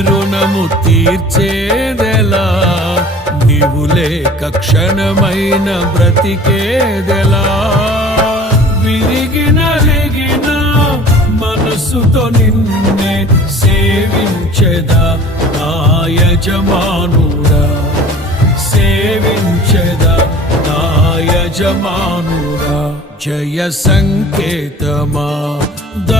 రుణము తీర్చేదెలా? నీవు లేక క్షణమైన బ్రతికేదెలా? విరిగిన లెగిన మనసుతో నిన్నే సేవించెదా? నా యజమానుడా సేవించెదా? నా యజమానుడా జయ సంకేతమా?